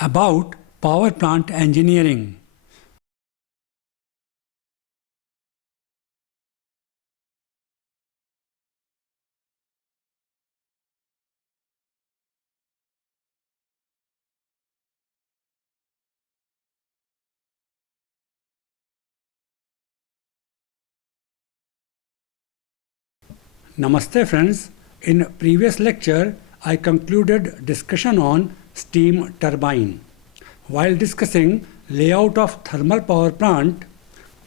About power plant engineering. Namaste friends. In previous lecture, I concluded discussion on steam turbine. While discussing layout of thermal power plant,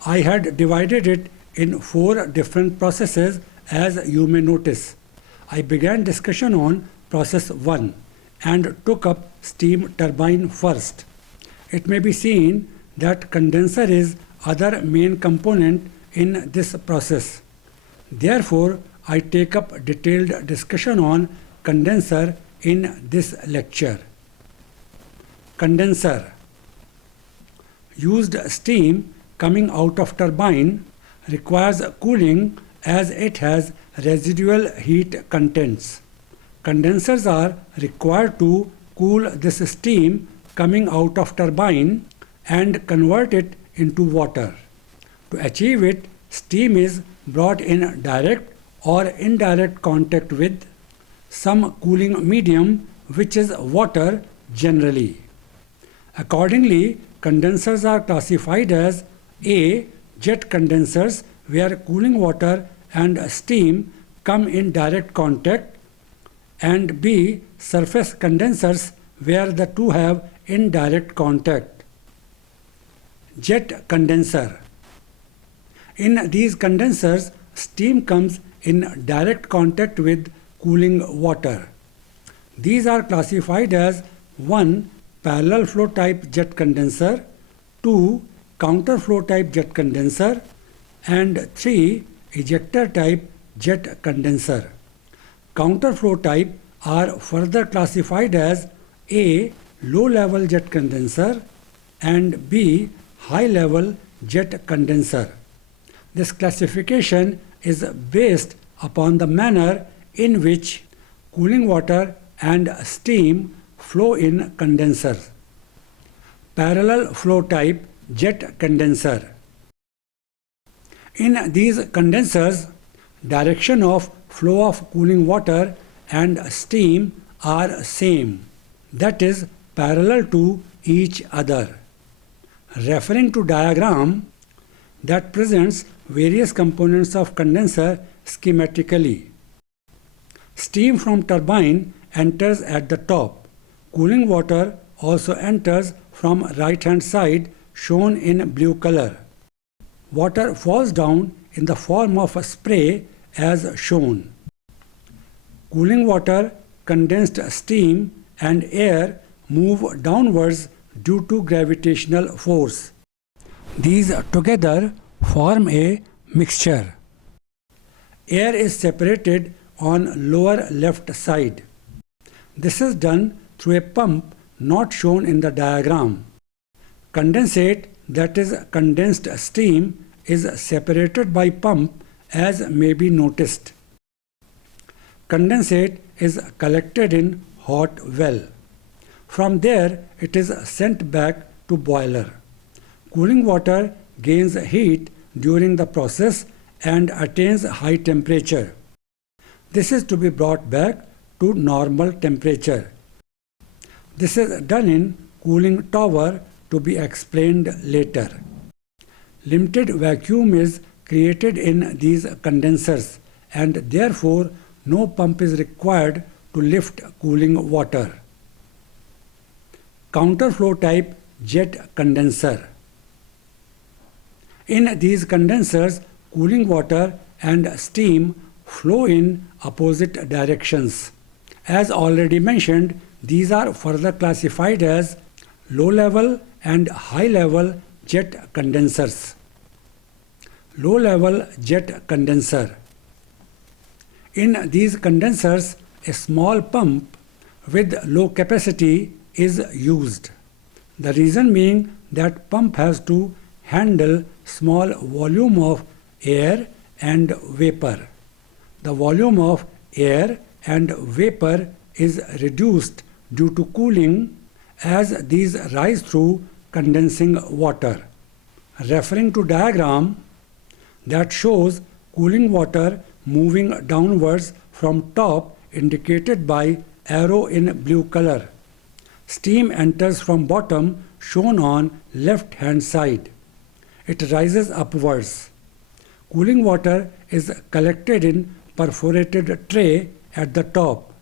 I had divided it in 4 different processes as you may notice. I began discussion on process 1 and took up steam turbine first. It may be seen that condenser is other main component in this process. Therefore, I take up detailed discussion on condenser in this lecture. Condenser. Used steam coming out of turbine requires cooling as it has residual heat contents. Condensers are required to cool this steam coming out of turbine and convert it into water. To achieve it, steam is brought in direct or indirect contact with some cooling medium, which is water generally. Accordingly, condensers are classified as A. Jet condensers, where cooling water and steam come in direct contact, and B. Surface condensers, where the two have indirect contact. Jet condenser. In these condensers, steam comes in direct contact with cooling water. These are classified as 1. Parallel flow type jet condenser, 2. Counter flow type jet condenser, and 3. Ejector type jet condenser. Counter flow type are further classified as A. Low level jet condenser and B. High level jet condenser. This classification is based upon the manner in which cooling water and steam flow in condensers. Parallel flow type jet condenser. In these condensers, direction of flow of cooling water and steam are same, that is parallel to each other. Referring to diagram that presents various components of condenser schematically. Steam from turbine enters at the top. Cooling water also enters from right hand side, shown in blue color. Water falls down in the form of a spray as shown. Cooling water, condensed steam and air move downwards due to gravitational force. These together form a mixture. Air is separated on lower left side. This is done through a pump not shown in the diagram. Condensate, that is condensed steam, is separated by pump as may be noticed. Condensate is collected in hot well. From there it is sent back to boiler. Cooling water gains heat during the process and attains high temperature. This is to be brought back to normal temperature. This is done in cooling tower to be explained later. Limited vacuum is created in these condensers and therefore no pump is required to lift cooling water. Counterflow type jet condenser. In these condensers, cooling water and steam flow in opposite directions. As already mentioned, these are further classified as low-level and high-level jet condensers. Low-level jet condenser. In these condensers, a small pump with low capacity is used. The reason being that pump has to handle small volume of air and vapor. The volume of air and vapor is reduced due to cooling as these rise through condensing water. Referring to diagram that shows cooling water moving downwards from top indicated by arrow in blue color. Steam enters from bottom shown on left hand side. It rises upwards. Cooling water is collected in perforated tray at the top.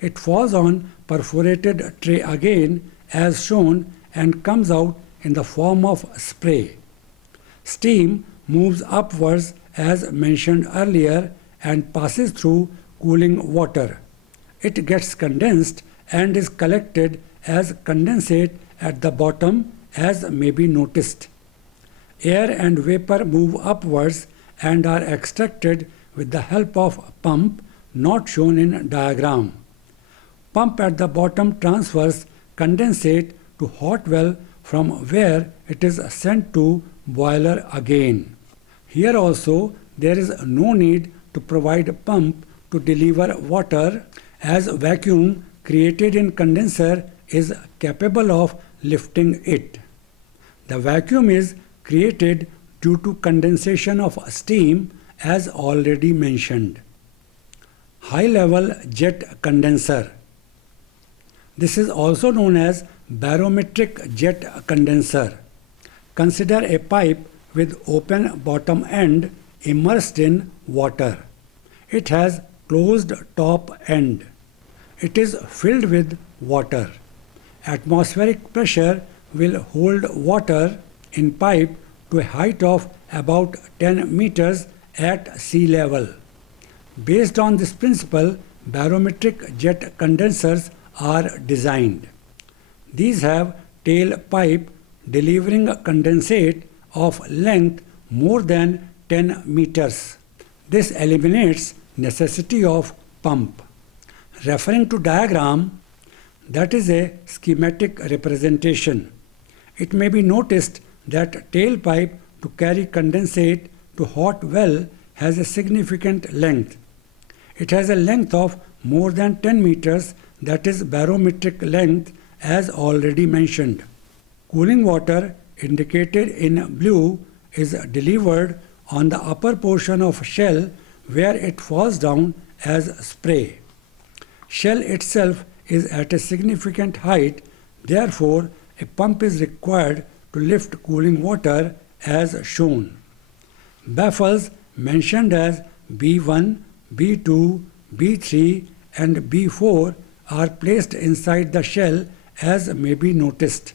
It falls on perforated tray again as shown and comes out in the form of spray. Steam moves upwards as mentioned earlier and passes through cooling water. It gets condensed and is collected as condensate at the bottom as may be noticed. Air and vapor move upwards and are extracted with the help of pump not shown in diagram. Pump at the bottom transfers condensate to hot well from where it is sent to boiler again. Here also there is no need to provide pump to deliver water as vacuum created in condenser is capable of lifting it. The vacuum is created due to condensation of steam as already mentioned. High level jet condenser. This is also known as barometric jet condenser. Consider a pipe with open bottom end immersed in water. It has closed top end. It is filled with water. Atmospheric pressure will hold water in pipe to a height of about 10 meters at sea level. Based on this principle, barometric jet condensers are designed. These have tail pipe delivering condensate of length more than 10 meters. This eliminates necessity of pump. Referring to diagram, that is a schematic representation. It may be noticed that tailpipe to carry condensate to hot well has a significant length. It has a length of more than 10 meters, that is barometric length as already mentioned. Cooling water indicated in blue is delivered on the upper portion of shell where it falls down as spray. Shell itself is at a significant height, therefore a pump is required to lift cooling water as shown. Baffles mentioned as B1, B2, B3 and B4 are placed inside the shell as may be noticed.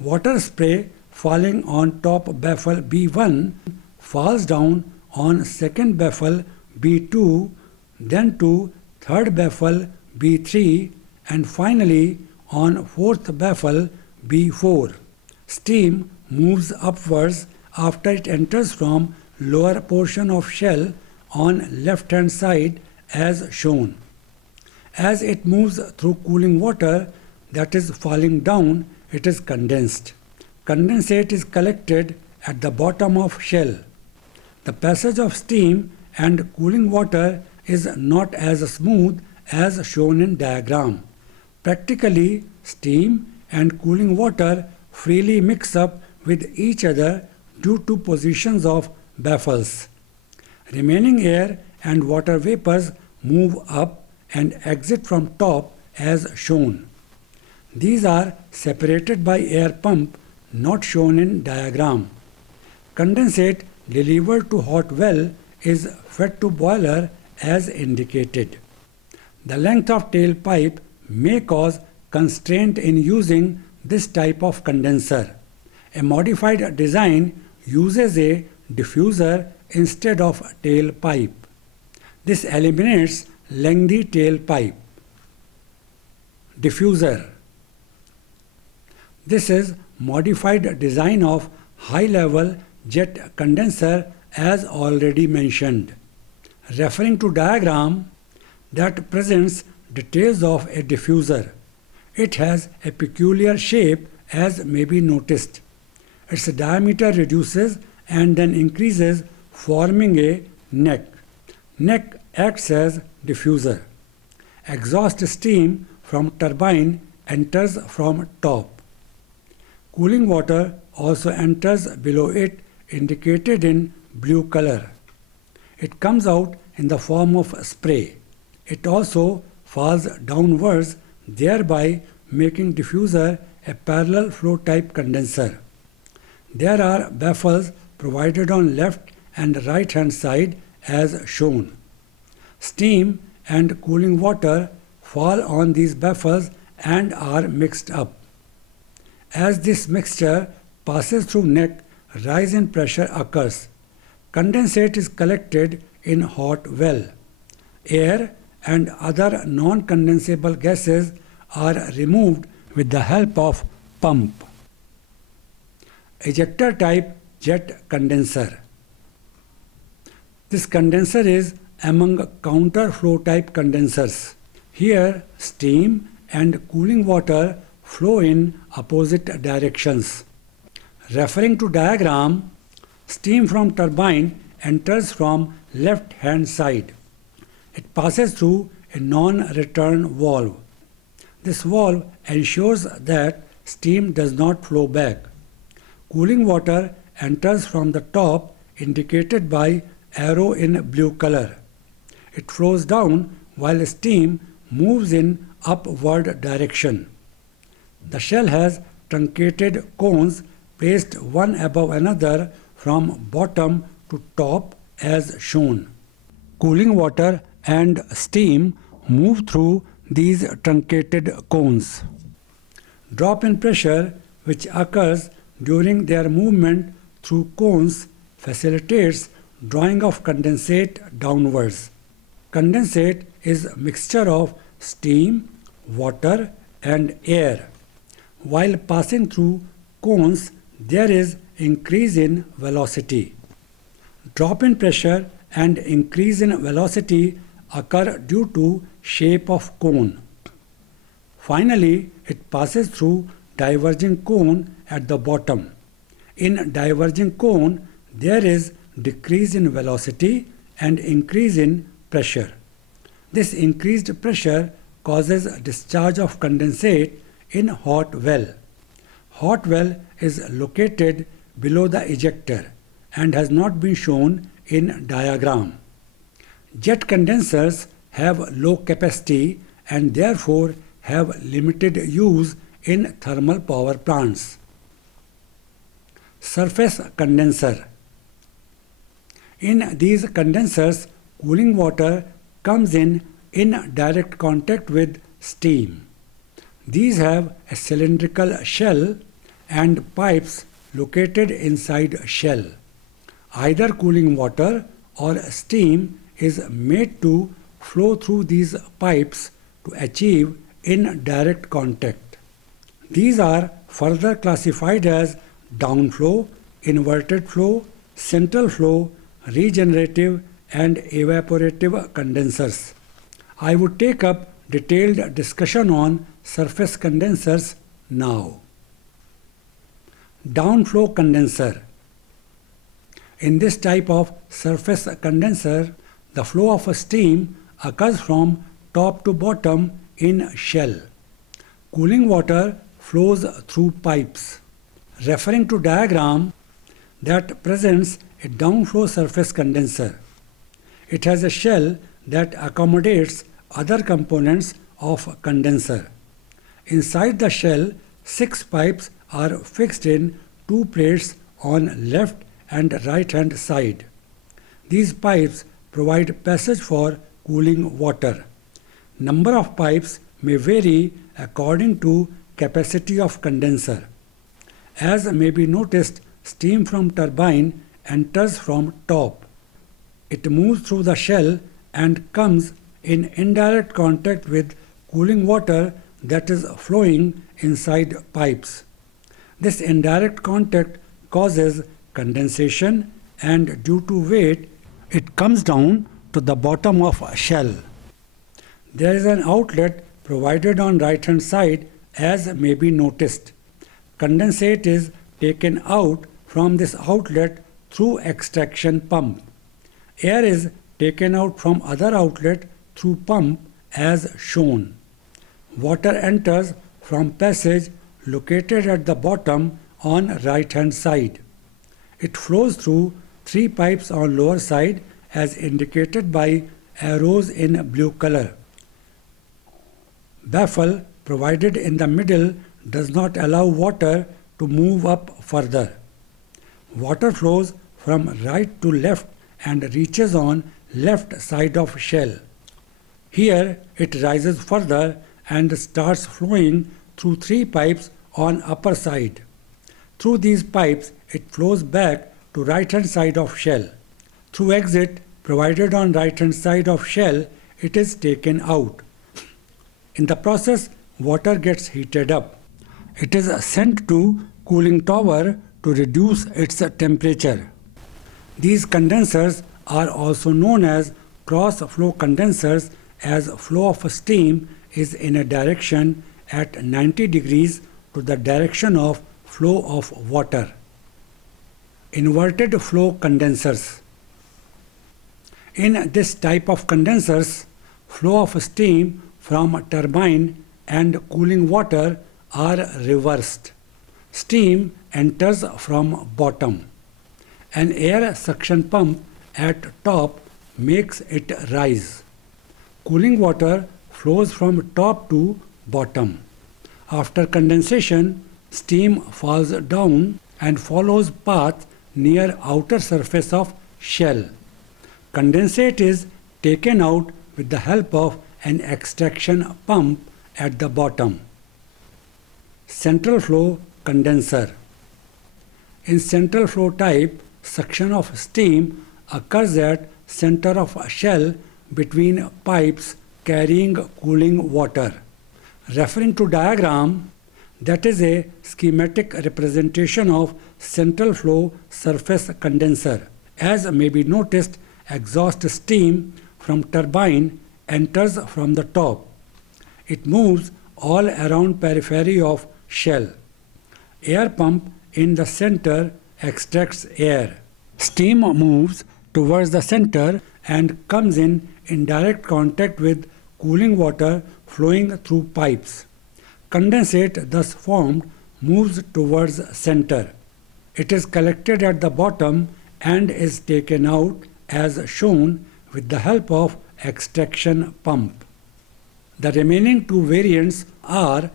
Water spray falling on top baffle B1 falls down on second baffle B2, then to third baffle B3 and finally on fourth baffle B4. Steam moves upwards after it enters from lower portion of shell on left hand side as shown. As it moves through cooling water that is falling down, it is condensed. Condensate is collected at the bottom of shell. The passage of steam and cooling water is not as smooth as shown in diagram. Practically, steam and cooling water freely mix up with each other due to positions of baffles. Remaining air and water vapors move up and exit from top as shown. These are separated by air pump not shown in diagram. Condensate delivered to hot well is fed to boiler as indicated. The length of tailpipe may cause constraint in using this type of condenser. A modified design uses a diffuser instead of tailpipe. This eliminates lengthy tailpipe. Diffuser. This is modified design of high-level jet condenser as already mentioned. Referring to diagram that presents details of a diffuser. It has a peculiar shape as may be noticed. Its diameter reduces and then increases, forming a neck. Neck acts as diffuser. Exhaust steam from turbine enters from top. Cooling water also enters below it, indicated in blue color. It comes out in the form of spray. It also falls downwards, thereby making diffuser a parallel flow type condenser. There are baffles provided on left and right hand side as shown. Steam and cooling water fall on these baffles and are mixed up. As this mixture passes through neck, rise in pressure occurs. Condensate is collected in hot well. Air and other non-condensable gases are removed with the help of pump. Ejector type jet condenser. This condenser is among counter flow type condensers. Here steam and cooling water flow in opposite directions. Referring to diagram, steam from turbine enters from left hand side. It passes through a non-return valve. This valve ensures that steam does not flow back. Cooling water enters from the top, indicated by arrow in blue color. It flows down while steam moves in upward direction. The shell has truncated cones placed one above another from bottom to top as shown. Cooling water and steam move through these truncated cones. Drop in pressure, which occurs during their movement through cones, facilitates drawing of condensate downwards. Condensate is a mixture of steam, water and air. While passing through cones, there is increase in velocity. Drop in pressure and increase in velocity occur due to shape of cone. Finally, it passes through diverging cone at the bottom. In diverging cone, there is decrease in velocity and increase in pressure. This increased pressure causes discharge of condensate in hot well. Hot well is located below the ejector and has not been shown in diagram. Jet condensers have low capacity and therefore have limited use in thermal power plants. Surface condenser. In these condensers, cooling water comes in direct contact with steam. These have a cylindrical shell and pipes located inside shell. Either cooling water or steam is made to flow through these pipes to achieve indirect contact. These are further classified as downflow, inverted flow, central flow, regenerative and evaporative condensers. I would take up detailed discussion on surface condensers now. Downflow condenser. In this type of surface condenser, the flow of steam occurs from top to bottom in shell. Cooling water flows through pipes. Referring to diagram that presents a downflow surface condenser. It has a shell that accommodates other components of condenser. Inside the shell, 6 pipes are fixed in 2 plates on left and right hand side. These pipes provide passage for cooling water. Number of pipes may vary according to capacity of condenser. As may be noticed, steam from turbine enters from top. It moves through the shell and comes in indirect contact with cooling water that is flowing inside pipes. This indirect contact causes condensation and due to weight, it comes down to the bottom of shell. There is an outlet provided on right hand side as may be noticed. Condensate is taken out from this outlet through extraction pump. Air is taken out from other outlet through pump as shown. Water enters from passage located at the bottom on right hand side. It flows through 3 pipes on lower side as indicated by arrows in blue color. Baffle provided in the middle does not allow water to move up further. Water flows from right to left and reaches on left side of shell. Here it rises further and starts flowing through 3 pipes on upper side. Through these pipes it flows back to right hand side of shell. Through exit provided on right hand side of shell it is taken out. In the process water gets heated up. It is sent to cooling tower to reduce its temperature. These condensers are also known as cross-flow condensers, as flow of steam is in a direction at 90 degrees to the direction of flow of water. Inverted flow condensers. In this type of condensers, flow of steam from turbine and cooling water are reversed. Steam enters from bottom. An air suction pump at top makes it rise. Cooling water flows from top to bottom. After condensation, steam falls down and follows path near outer surface of shell. Condensate is taken out with the help of an extraction pump at the bottom. Central flow condenser. In central flow type, suction of steam occurs at center of shell between pipes carrying cooling water. Referring to diagram, that is a schematic representation of central flow surface condenser. As may be noticed, exhaust steam from turbine enters from the top. It moves all around periphery of shell. Air pump in the center extracts air. Steam moves towards the center and comes in direct contact with cooling water flowing through pipes. Condensate thus formed moves towards center. It is collected at the bottom and is taken out as shown with the help of extraction pump. The remaining 2 variants are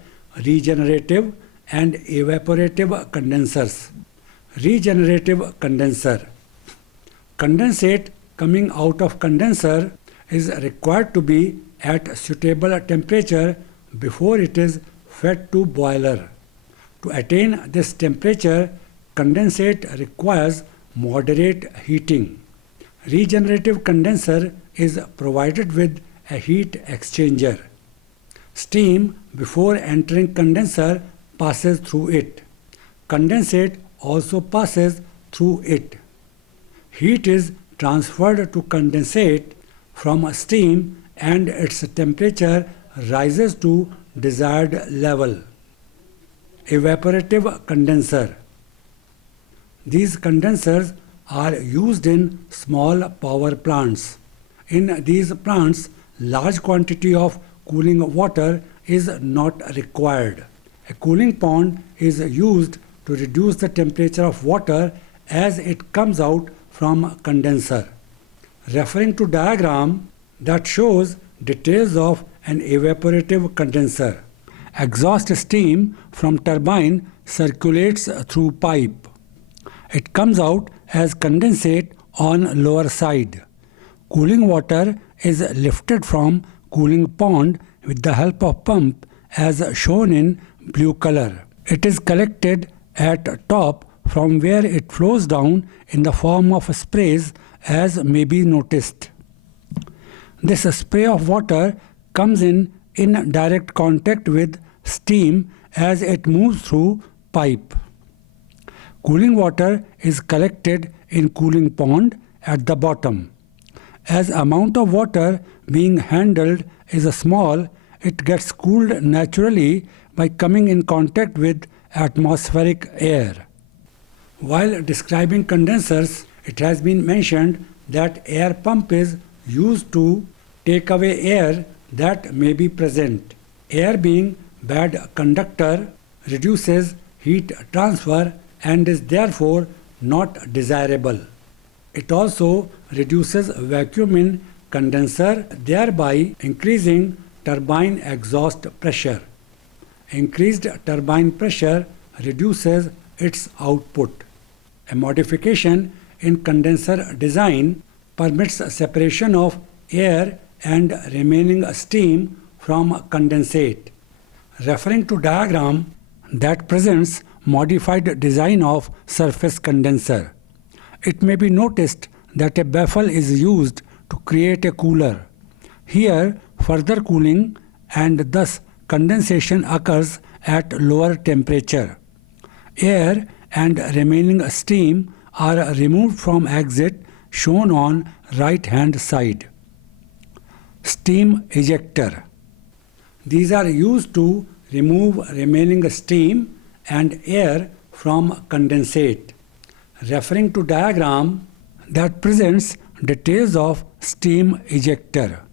regenerative and evaporative condensers. Regenerative condenser. Condensate coming out of condenser is required to be at suitable temperature before it is fed to boiler. To attain this temperature, condensate requires moderate heating. Regenerative condenser is provided with a heat exchanger. Steam before entering condenser passes through it. Condensate also passes through it. Heat is transferred to condensate from steam and its temperature rises to desired level. Evaporative condenser. These condensers are used in small power plants. In these plants, large quantity of cooling water is not required. A cooling pond is used to reduce the temperature of water as it comes out from condenser. Referring to diagram that shows details of an evaporative condenser. Exhaust steam from turbine circulates through pipe. It comes out as condensate on lower side. Cooling water is lifted from cooling pond with the help of pump as shown in blue color. It is collected at top from where it flows down in the form of sprays as may be noticed. This spray of water comes in direct contact with steam as it moves through pipe. Cooling water is collected in cooling pond at the bottom. As amount of water being handled is small, it gets cooled naturally by coming in contact with atmospheric air. While describing condensers, it has been mentioned that air pump is used to take away air that may be present. Air being bad conductor, reduces heat transfer and is therefore not desirable. It also reduces vacuum in condenser, thereby increasing turbine exhaust pressure. Increased turbine pressure reduces its output. A modification in condenser design permits separation of air and remaining steam from condensate. Referring to diagram that presents modified design of surface condenser, it may be noticed that a baffle is used to create a cooler. Here, further cooling and thus condensation occurs at lower temperature. Air and remaining steam are removed from exit shown on right hand side. Steam ejector. These are used to remove remaining steam and air from condensate. Referring to diagram that presents details of steam ejector.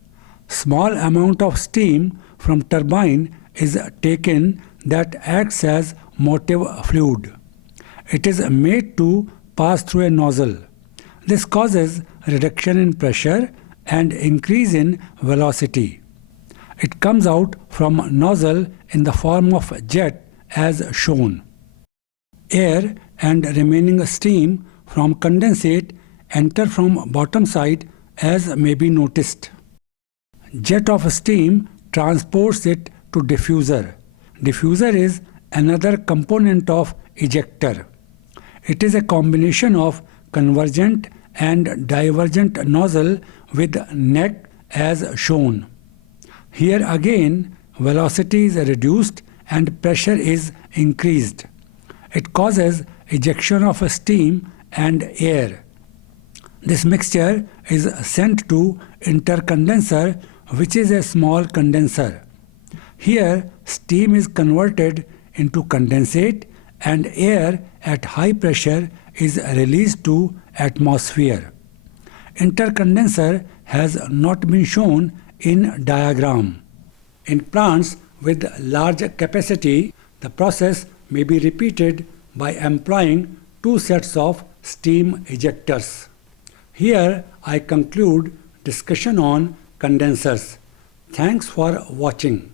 Small amount of steam from turbine is taken that acts as motive fluid. It is made to pass through a nozzle. This causes reduction in pressure and increase in velocity. It comes out from nozzle in the form of jet as shown. Air and remaining steam from condensate enter from bottom side as may be noticed. Jet of steam transports it to diffuser. Diffuser is another component of ejector. It is a combination of convergent and divergent nozzle with neck as shown. Here again, velocity is reduced and pressure is increased. It causes ejection of steam and air. This mixture is sent to intercondenser, which is a small condenser. Here, steam is converted into condensate and air at high pressure is released to atmosphere. Intercondenser has not been shown in diagram. In plants with large capacity, the process may be repeated by employing two sets of steam ejectors. Here I conclude discussion on condensers. Thanks for watching.